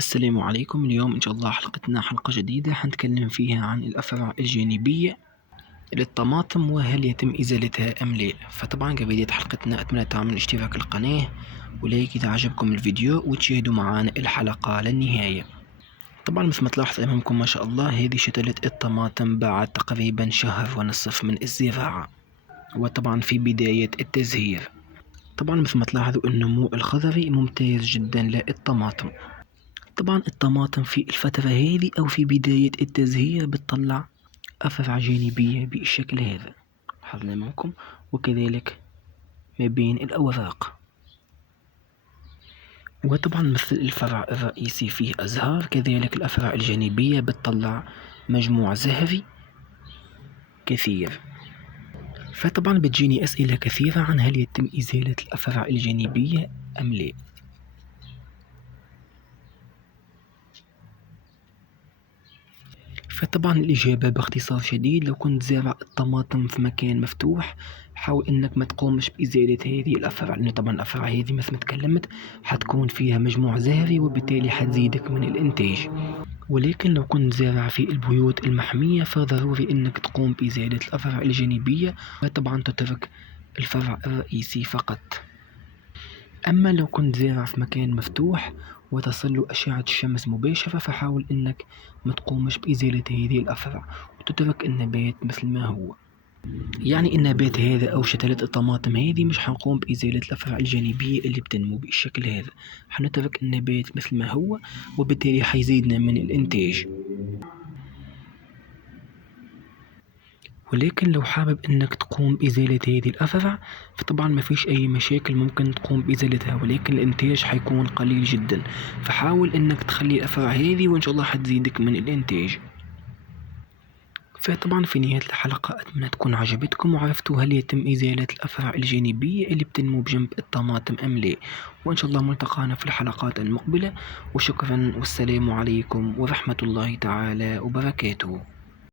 السلام عليكم. اليوم إن شاء الله حلقتنا حلقة جديدة حنتكلم فيها عن الأفرع الجانبية للطماطم وهل يتم إزالتها أم لا. فطبعا قبل بداية حلقتنا أتمنى تعملوا اشتراك القناة ولايك إذا عجبكم الفيديو وتشاهدوا معانا الحلقة للنهاية. طبعا مثل ما تلاحظ أمامكم ما شاء الله هذه شتلة الطماطم بعد تقريبا شهر ونصف من الزراعة، وطبعا في بداية التزهير. طبعا مثل ما تلاحظوا النمو الخضري ممتاز جدا للطماطم. طبعا الطماطم في الفترة هذه أو في بداية التزهير بتطلع أفرع جانبية بالشكل هذا، لاحظنا معكم، وكذلك ما بين الأوراق. وطبعا مثل الفرع الرئيسي فيه أزهار، كذلك الأفرع الجانبية بتطلع مجموع زهري كثير. فطبعا بتجيني أسئلة كثيرة عن هل يتم إزالة الأفرع الجانبية أم لا. فطبعا الإجابة باختصار شديد، لو كنت زارع الطماطم في مكان مفتوح حاول انك ما تقومش بإزالة هذه الأفرع، لأن طبعا الأفرع هذه مثل ما تكلمت حتكون فيها مجموع زهري وبالتالي حتزيدك من الإنتاج. ولكن لو كنت زارع في البيوت المحمية فضروري انك تقوم بإزالة الأفرع الجانبية وطبعا تترك الفرع الرئيسي فقط. أما لو كنت زارع في مكان مفتوح وتصل أشعة الشمس مباشرة فحاول أنك ما تقومش بإزالة هذه الأفرع وتترك النبات مثل ما هو. يعني النبات هذا أو شتلة الطماطم هذه مش حنقوم بإزالة الأفرع الجانبية اللي بتنمو بالشكل هذا، حنترك النبات مثل ما هو وبالتالي حيزيدنا من الإنتاج. ولكن لو حابب انك تقوم بإزالة هذه الأفرع فطبعا ما فيش اي مشاكل، ممكن تقوم بإزالتها، ولكن الانتاج حيكون قليل جدا. فحاول انك تخلي الأفرع هذه وان شاء الله حتزيدك من الانتاج. فطبعا في نهاية الحلقة أتمنى تكون عجبتكم وعرفتوا هل يتم إزالة الأفرع الجانبية اللي بتنمو بجنب الطماطم أم لا. وإن شاء الله ملتقانا في الحلقات المقبلة، وشكرا والسلام عليكم ورحمة الله تعالى وبركاته.